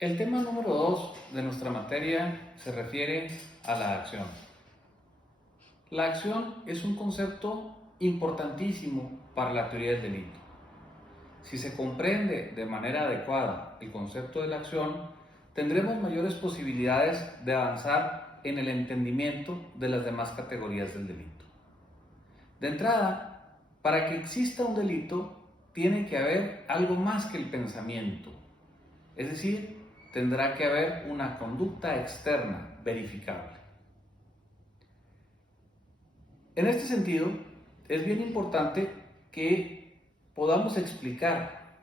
El tema número 2 de nuestra materia se refiere a la acción. La acción es un concepto importantísimo para la teoría del delito. Si se comprende de manera adecuada el concepto de la acción, tendremos mayores posibilidades de avanzar en el entendimiento de las demás categorías del delito. De entrada, para que exista un delito, tiene que haber algo más que el pensamiento, es decir, tendrá que haber una conducta externa verificable. En este sentido, es bien importante que podamos explicar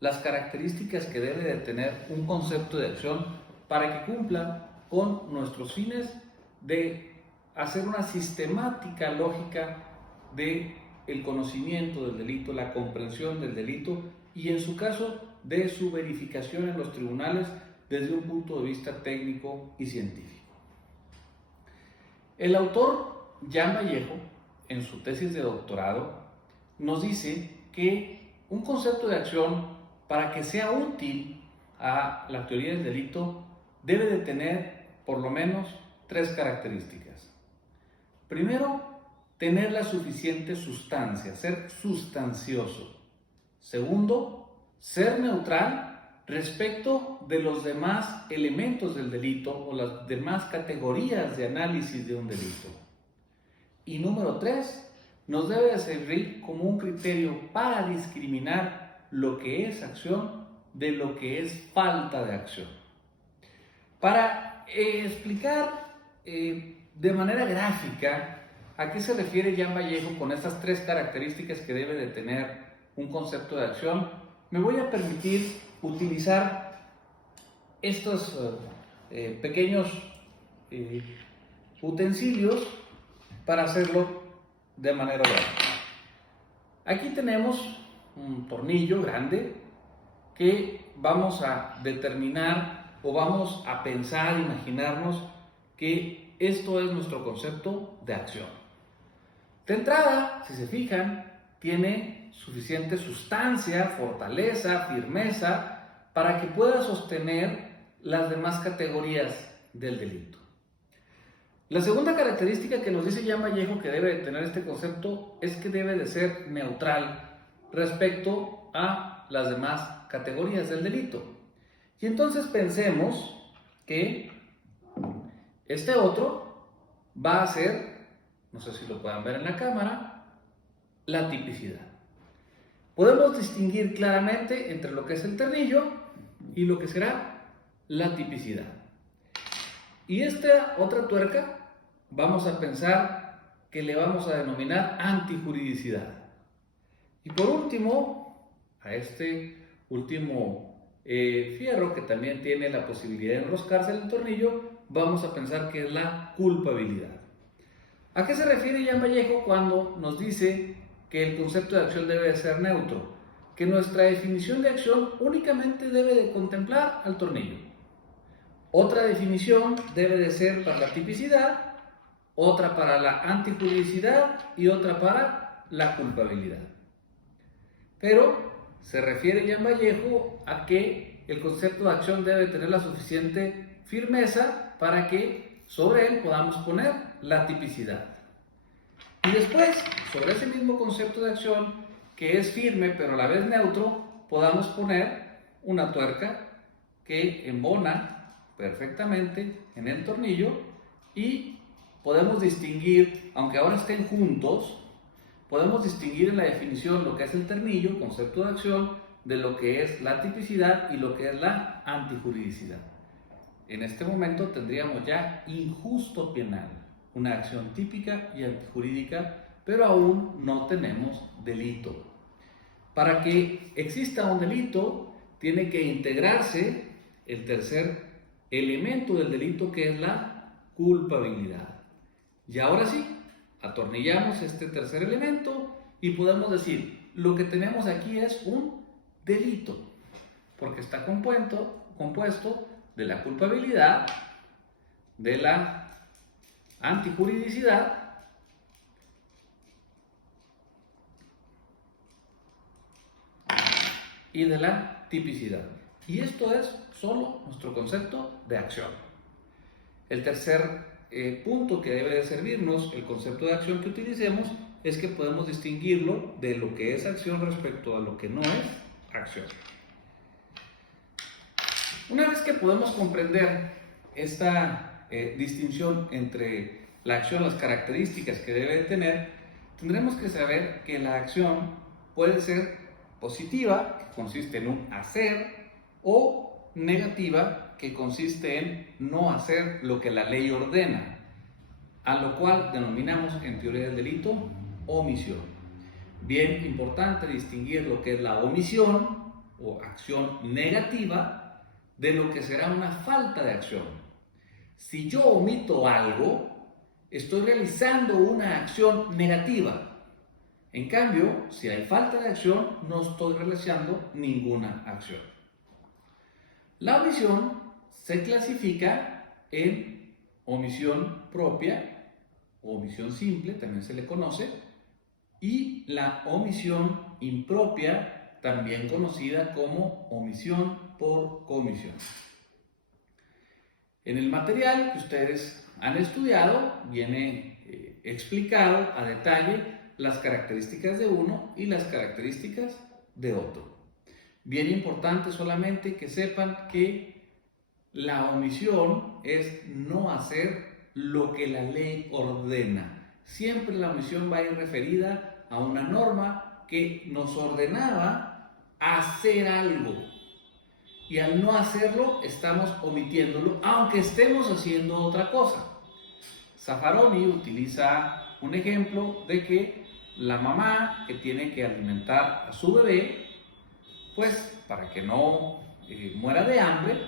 las características que debe de tener un concepto de acción para que cumpla con nuestros fines de hacer una sistemática lógica de el conocimiento del delito, la comprensión del delito y en su caso de su verificación en los tribunales desde un punto de vista técnico y científico. El autor Jan Vallejo, en su tesis de doctorado, nos dice que un concepto de acción, para que sea útil a la teoría del delito, debe de tener por lo menos tres características. Primero, tener la suficiente sustancia, ser sustancioso. Segundo, ser neutral respecto de los demás elementos del delito o las demás categorías de análisis de un delito. Y número 3, nos debe de servir como un criterio para discriminar lo que es acción de lo que es falta de acción. Para explicar de manera gráfica a qué se refiere Jan Vallejo con estas tres características que debe de tener un concepto de acción, me voy a permitir utilizar estos pequeños utensilios para hacerlo de manera gráfica. Aquí tenemos un tornillo grande que vamos a determinar o vamos a pensar, imaginarnos que esto es nuestro concepto de acción. De entrada, si se fijan, tiene suficiente sustancia, fortaleza, firmeza para que pueda sostener las demás categorías del delito. La segunda característica que nos dice Jan Vallejo que debe de tener este concepto es que debe de ser neutral respecto a las demás categorías del delito. Y entonces pensemos que este otro va a ser, no sé si lo puedan ver en la cámara, la tipicidad. Podemos distinguir claramente entre lo que es el tornillo y lo que será la tipicidad. Y esta otra tuerca vamos a pensar que le vamos a denominar antijuridicidad. Y por último, a este último fierro que también tiene la posibilidad de enroscarse en el tornillo, vamos a pensar que es la culpabilidad. ¿A qué se refiere Jan Vallejo cuando nos dice que el concepto de acción debe de ser neutro? Que nuestra definición de acción únicamente debe de contemplar al tornillo. Otra definición debe de ser para la tipicidad, otra para la antijuridicidad y otra para la culpabilidad. Pero se refiere Jan Vallejo a que el concepto de acción debe tener la suficiente firmeza para que sobre él podamos poner la tipicidad. Y después, sobre ese mismo concepto de acción, que es firme pero a la vez neutro, podamos poner una tuerca que embona perfectamente en el tornillo y podemos distinguir, aunque ahora estén juntos, podemos distinguir en la definición lo que es el tornillo, concepto de acción, de lo que es la tipicidad y lo que es la antijuridicidad. En este momento tendríamos ya injusto penal, una acción típica y antijurídica, pero aún no tenemos delito. Para que exista un delito, tiene que integrarse el tercer elemento del delito, que es la culpabilidad. Y ahora sí, atornillamos este tercer elemento y podemos decir, lo que tenemos aquí es un delito, porque está compuesto de la culpabilidad, de la antijuridicidad y de la tipicidad. Y esto es solo nuestro concepto de acción. El tercer punto que debe de servirnos el concepto de acción que utilicemos es que podemos distinguirlo de lo que es acción respecto a lo que no es acción. Una vez que podemos comprender esta distinción entre la acción, las características que debe de tener, tendremos que saber que la acción puede ser positiva, que consiste en un hacer, o negativa, que consiste en no hacer lo que la ley ordena, a lo cual denominamos en teoría del delito omisión. Bien importante distinguir lo que es la omisión o acción negativa de lo que será una falta de acción. Si yo omito algo, estoy realizando una acción negativa. En cambio, si hay falta de acción, no estoy realizando ninguna acción. La omisión se clasifica en omisión propia, o omisión simple, también se le conoce, y la omisión impropia, también conocida como omisión por comisión. En el material que ustedes han estudiado viene explicado a detalle las características de uno y las características de otro. Bien importante solamente que sepan que la omisión es no hacer lo que la ley ordena. Siempre la omisión va a ir referida a una norma que nos ordenaba hacer algo. Y al no hacerlo, estamos omitiéndolo, aunque estemos haciendo otra cosa. Zaffaroni utiliza un ejemplo de que la mamá que tiene que alimentar a su bebé, pues para que no muera de hambre,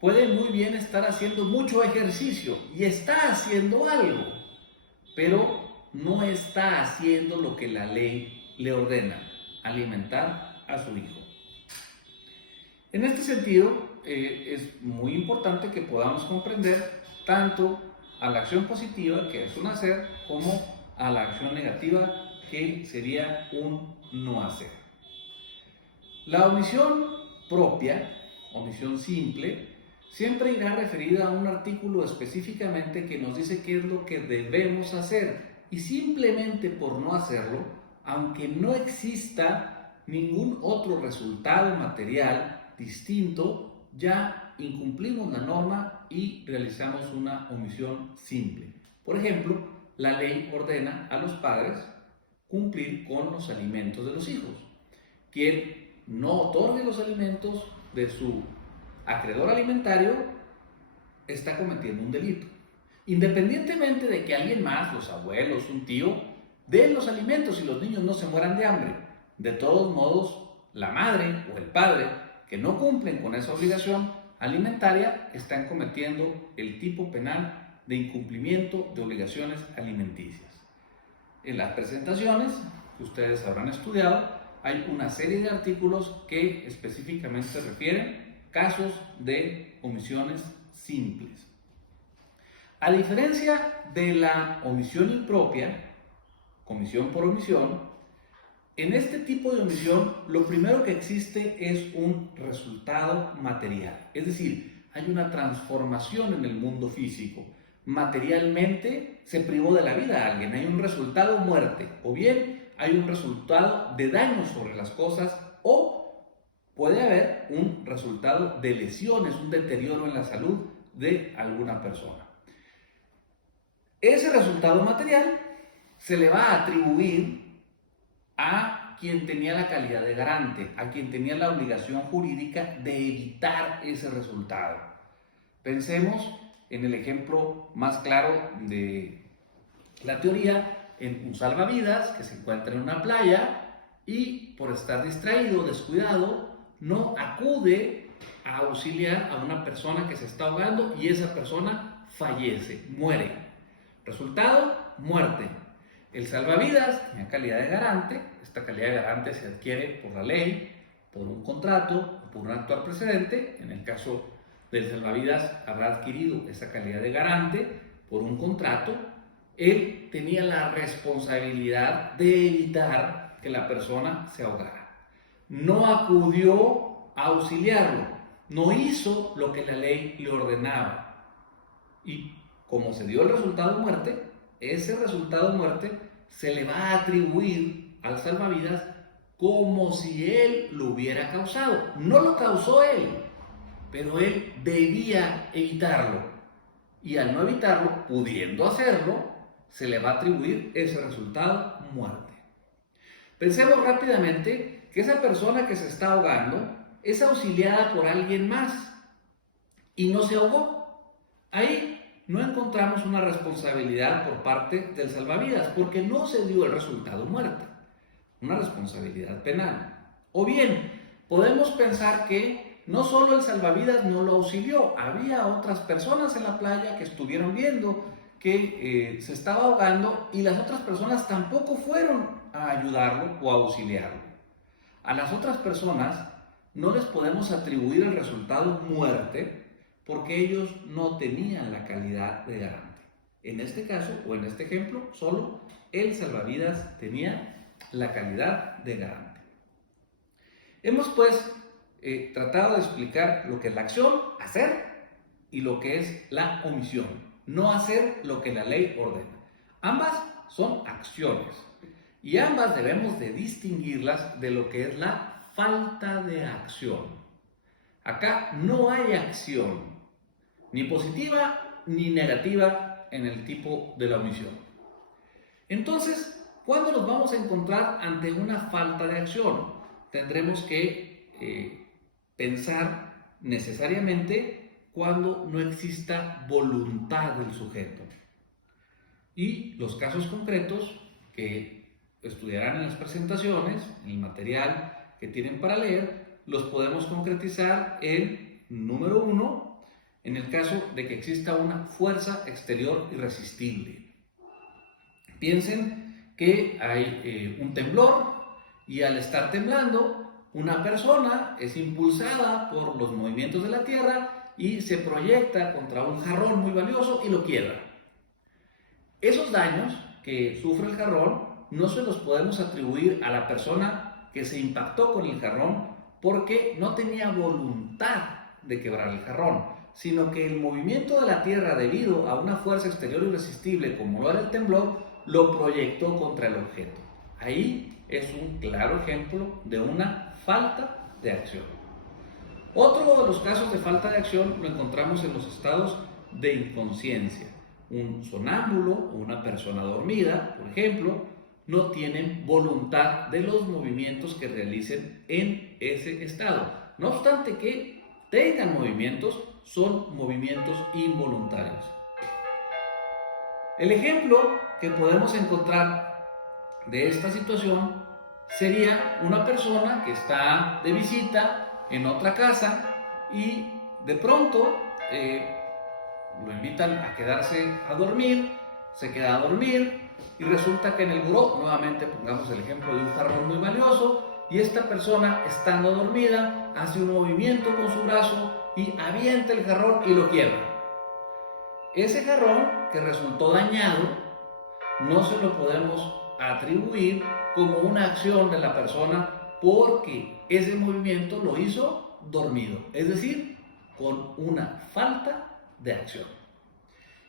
puede muy bien estar haciendo mucho ejercicio y está haciendo algo, pero no está haciendo lo que la ley le ordena, alimentar a su hijo. En este sentido, es muy importante que podamos comprender tanto a la acción positiva, que es un hacer, como a la acción negativa, que sería un no hacer. La omisión propia, omisión simple, siempre irá referida a un artículo específicamente que nos dice qué es lo que debemos hacer, y simplemente por no hacerlo, aunque no exista ningún otro resultado material distinto, ya incumplimos la norma y realizamos una omisión simple. Por ejemplo, la ley ordena a los padres cumplir con los alimentos de los hijos. Quien no otorgue los alimentos de su acreedor alimentario está cometiendo un delito. Independientemente de que alguien más, los abuelos, un tío, den los alimentos y los niños no se mueran de hambre, de todos modos, la madre o el padre que no cumplen con esa obligación alimentaria están cometiendo el tipo penal de incumplimiento de obligaciones alimenticias. En las presentaciones que ustedes habrán estudiado, hay una serie de artículos que específicamente refieren casos de omisiones simples. A diferencia de la omisión impropia, comisión por omisión, en este tipo de omisión lo primero que existe es un resultado material, es decir, hay una transformación en el mundo físico. Materialmente se privó de la vida a alguien, hay un resultado muerte, o bien hay un resultado de daño sobre las cosas, o puede haber un resultado de lesiones, un deterioro en la salud de alguna persona. Ese resultado material se le va a atribuir a quien tenía la calidad de garante, a quien tenía la obligación jurídica de evitar ese resultado. Pensemos en el ejemplo más claro de la teoría, en un salvavidas que se encuentra en una playa y por estar distraído, descuidado, no acude a auxiliar a una persona que se está ahogando y esa persona fallece, muere. Resultado, muerte. El salvavidas tenía calidad de garante. Esta calidad de garante se adquiere por la ley, por un contrato o por un actuar precedente. En el caso del salvavidas habrá adquirido esa calidad de garante por un contrato. Él tenía la responsabilidad de evitar que la persona se ahogara. No acudió a auxiliarlo. no hizo lo que la ley le ordenaba. Y como se dio el resultado muerte, ese resultado muerte se le va a atribuir al salvavidas como si él lo hubiera causado. No lo causó él, pero él debía evitarlo. Y al no evitarlo, pudiendo hacerlo, se le va a atribuir ese resultado muerte. Pensemos rápidamente que esa persona que se está ahogando es auxiliada por alguien más y no se ahogó. Ahí no encontramos una responsabilidad por parte del salvavidas porque no se dio el resultado muerte, una responsabilidad penal. O bien, podemos pensar que no solo el salvavidas no lo auxilió, había otras personas en la playa que estuvieron viendo que se estaba ahogando y las otras personas tampoco fueron a ayudarlo o a auxiliarlo. A las otras personas no les podemos atribuir el resultado muerte porque ellos no tenían la calidad de garante. En este caso, o en este ejemplo, solo el salvavidas tenía la calidad de garante. Hemos pues tratado de explicar lo que es la acción, hacer, y lo que es la omisión, no hacer lo que la ley ordena. Ambas son acciones y ambas debemos de distinguirlas de lo que es la falta de acción. Acá no hay acción, ni positiva ni negativa en el tipo de la omisión. Entonces, ¿cuándo nos vamos a encontrar ante una falta de acción? Tendremos que pensar necesariamente cuando no exista voluntad del sujeto. Y los casos concretos que estudiarán en las presentaciones, en el material que tienen para leer, los podemos concretizar en número 1, en el caso de que exista una fuerza exterior irresistible. Piensen que hay un temblor y al estar temblando, una persona es impulsada por los movimientos de la tierra y se proyecta contra un jarrón muy valioso y lo quiebra. Esos daños que sufre el jarrón no se los podemos atribuir a la persona que se impactó con el jarrón porque no tenía voluntad de quebrar el jarrón, sino que el movimiento de la tierra debido a una fuerza exterior irresistible como lo era el temblor, lo proyectó contra el objeto. Ahí es un claro ejemplo de una falta de acción. Otro de los casos de falta de acción lo encontramos en los estados de inconsciencia. Un sonámbulo o una persona dormida, por ejemplo, no tienen voluntad de los movimientos que realicen en ese estado. No obstante que tengan movimientos, son movimientos involuntarios. El ejemplo que podemos encontrar de esta situación sería una persona que está de visita en otra casa y de pronto lo invitan a quedarse a dormir, se queda a dormir y resulta que en el buró, nuevamente pongamos el ejemplo de un jarrón muy valioso, y esta persona estando dormida hace un movimiento con su brazo y avienta el jarrón y lo quiebra. Ese jarrón que resultó dañado no se lo podemos atribuir como una acción de la persona porque ese movimiento lo hizo dormido, es decir, con una falta de acción.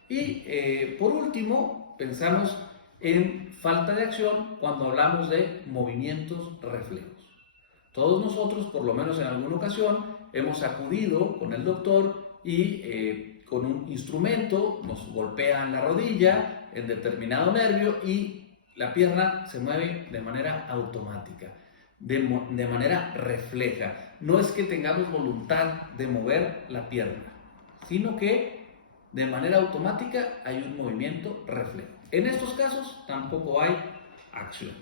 Y por último, pensamos en falta de acción cuando hablamos de movimientos reflejos. Todos nosotros, por lo menos en alguna ocasión, hemos acudido con el doctor y con un instrumento nos golpean la rodilla en determinado nervio y la pierna se mueve de manera automática, de manera refleja. No es que tengamos voluntad de mover la pierna, sino que de manera automática hay un movimiento reflejo. En estos casos tampoco hay acción.